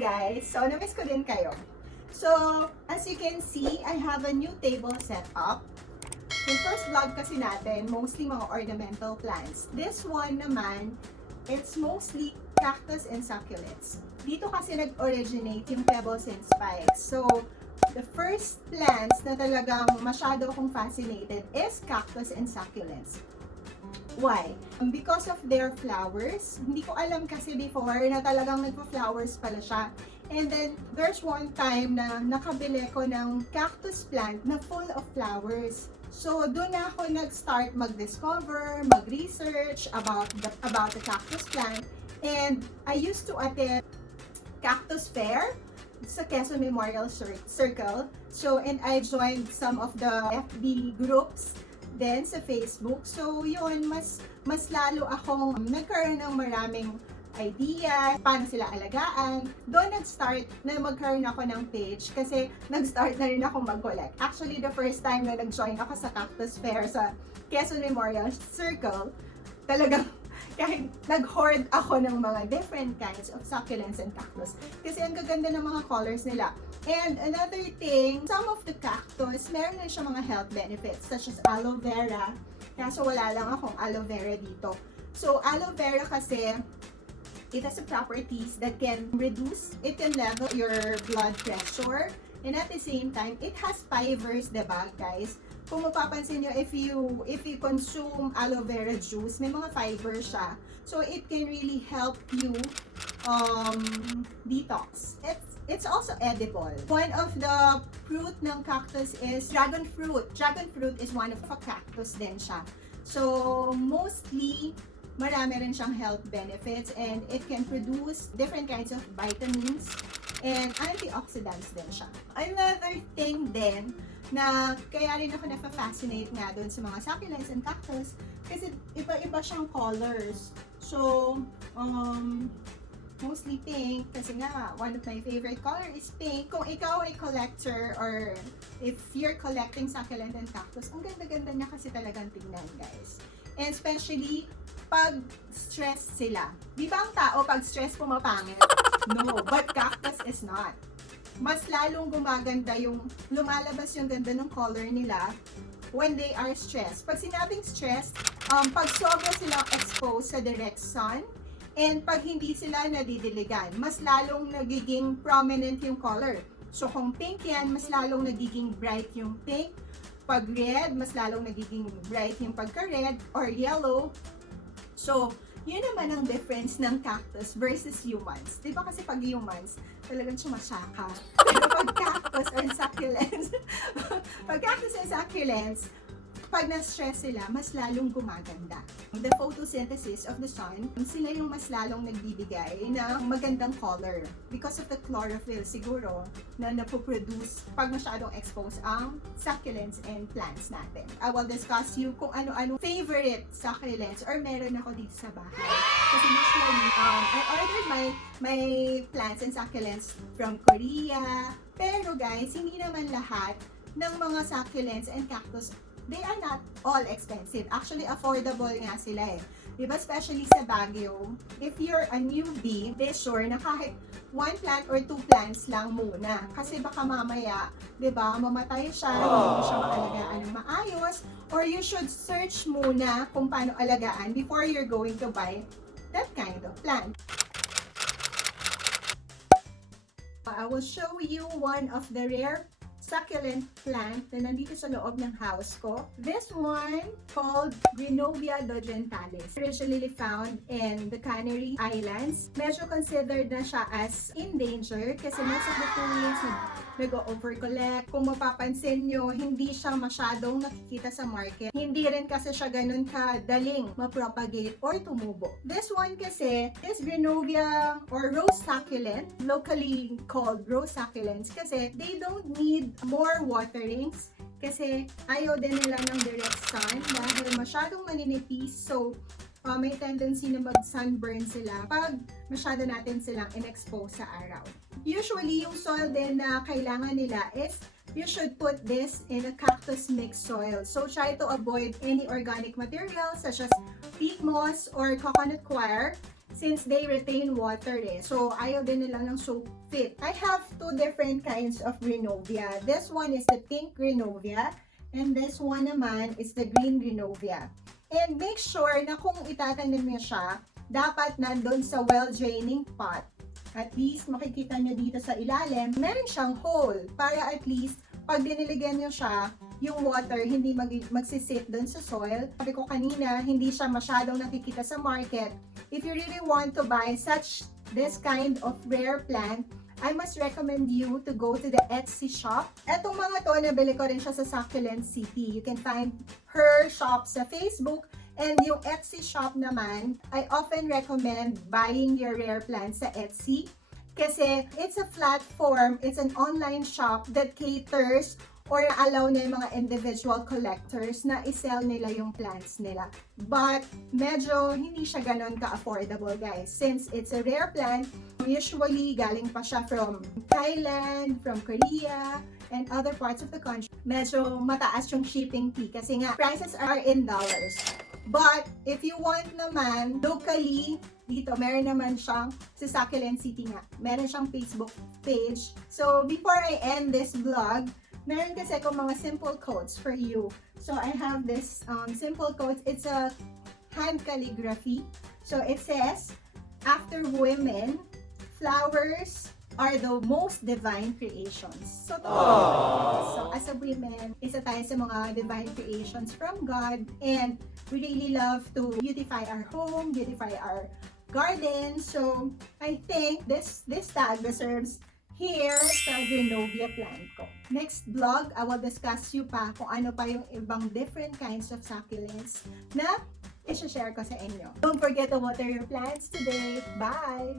guys! So, na-miss ko din kayo. So, as you can see, I have a new table set up. Yung first vlog kasi natin, mostly mga ornamental plants. This one naman, it's mostly cactus and succulents. Dito kasi nag-originate yung pebbles and spikes. So, the first plants na talagang masyado akong fascinated is cactus and succulents. Why? Because of their flowers. Hindi ko alam kasi before na talagang nagpa-flowers pala siya. And then, there's one time na nakabili ko ng cactus plant na full of flowers. So, doon na ako nag-start mag-discover, mag-research about the cactus plant. And I used to attend Cactus Fair sa Quezon Memorial Circle. So, and I joined some of the FB groups then sa Facebook. So, yun, mas lalo akong nagkaroon ng maraming idea, paano sila alagaan. Doon nag-start na magkaroon ako ng page kasi nag-start na rin ako mag-collect. Actually, the first time na nag-join ako sa Cactus Fair sa Quezon Memorial Circle, talagang kahit nag-hoard ako ng mga different kinds of succulents and cactus. Kasi ang gaganda ng mga colors nila. And another thing, some of the cactus, meron na siya mga health benefits such as aloe vera. Kaso wala lang akong aloe vera dito. So, aloe vera kasi, it has properties that can level your blood pressure. And at the same time, it has fibers, diba guys? Kung mapapansin nyo, if you consume aloe vera juice, may mga fiber siya. So, it can really help you detox. It's also edible. One of the fruit ng cactus is dragon fruit. Dragon fruit is one of a cactus din siya. So, mostly, marami rin siyang health benefits and it can produce different kinds of vitamins and antioxidants din siya. Another thing din na kaya rin ako na-fascinate nga doon sa mga succulents and cactus kasi iba-iba siyang colors. So, mostly pink kasi nga one of my favorite color is pink. Kung ikaw ay collector or if you're collecting succulent and cactus, ang ganda-ganda niya kasi talagang tingnan, guys. And especially pag stress sila. Di ba ang tao pag stress pumapangit? No, but cactus is not. Mas lalong gumaganda yung lumalabas yung ganda ng color nila when they are stressed. Pag sinabing stress, pag sobra silang exposed sa direct sun, and pag hindi sila nadidiligan, mas lalong nagiging prominent yung color. So kung pink yan, mas lalong nagiging bright yung pink. Pag red, mas lalong nagiging bright yung pagka-red or yellow. So, yun naman ang difference ng cactus versus humans. Diba kasi pag humans, talagang sumasaka. Pero pag cactus and succulents, pag na-stress sila, mas lalong gumaganda. The photosynthesis of the sun, sila yung mas lalong nagbibigay ng magandang color because of the chlorophyll siguro na napoproduce pag masyadong exposed ang succulents and plants natin. I will discuss you kung ano-ano favorite succulents or meron ako dito sa bahay. Kasi usually, I ordered my plants and succulents from Korea. Pero guys, hindi naman lahat ng mga succulents and cactus they are not all expensive. Actually, affordable nga sila eh. Diba? Especially sa Baguio, if you're a newbie, be sure na kahit 1 plant or 2 plants lang muna. Kasi baka mamaya, diba, mamatay siya, hindi siya maalagaan ng maayos, or you should search muna kung paano alagaan before you're going to buy that kind of plant. I will show you one of the rare succulent plant na nandito sa loob ng house ko. This one called Greenovia Dodrentalis. Originally found in the Canary Islands. Medyo considered na siya as endangered kasi most of the tourists nag-overcollect. Kung mapapansin nyo, hindi siya masyadong nakikita sa market. Hindi rin kasi siya ganun kadaling mapropagate or tumubo. This one kasi is Greenovia or rose succulent, locally called rose succulents kasi they don't need more waterings kasi ayaw din nila ng direct sun dahil masyadong maninipis. So, may tendency na mag-sunburn sila pag masyado natin silang in-expose sa araw. Usually, yung soil din na kailangan nila is you should put this in a cactus mix soil. So, try to avoid any organic materials such as peat moss or coconut coir since they retain water eh. So, ayaw din nila ng soap fit. I have two different kinds of Greenovia. This one is the pink Greenovia, and this one naman is the green Greenovia. And make sure na kung itatanim niyo siya, dapat nandun sa well-draining pot. At least, makikita niyo dito sa ilalim, meron siyang hole para at least, pag diniligyan niyo siya, yung water hindi magsisit dun sa soil. Sabi ko kanina, hindi siya masyadong nakikita sa market. If you really want to buy this kind of rare plant, I must recommend you to go to the Etsy shop. Etong mga to, nabili ko rin siya sa Succulent City. You can find her shop sa Facebook. And yung Etsy shop naman, I often recommend buying your rare plants sa Etsy. Kasi it's a platform, it's an online shop that caters or allow na yung mga individual collectors na isell nila yung plants nila. But, medyo hindi siya ganun ka-affordable, guys. Since it's a rare plant, usually galing pa siya from Thailand, from Korea, and other parts of the country. Medyo mataas yung shipping fee kasi nga, prices are in dollars. But, if you want naman, locally, dito, meron naman siyang, sa Succulent City nga, meron siyang Facebook page. So, before I end this vlog, meron kasi akong mga simple quotes for you. So, I have this simple quotes. It's a hand calligraphy. So, it says, after women, flowers are the most divine creations. So, as a women, isa tayo sa mga divine creations from God. And we really love to beautify our home, beautify our garden. So, I think this tag deserves here sa Greenovia plant ko. Next vlog, I will discuss you pa kung ano pa yung ibang different kinds of succulents na i-share ko sa inyo. Don't forget to water your plants today. Bye!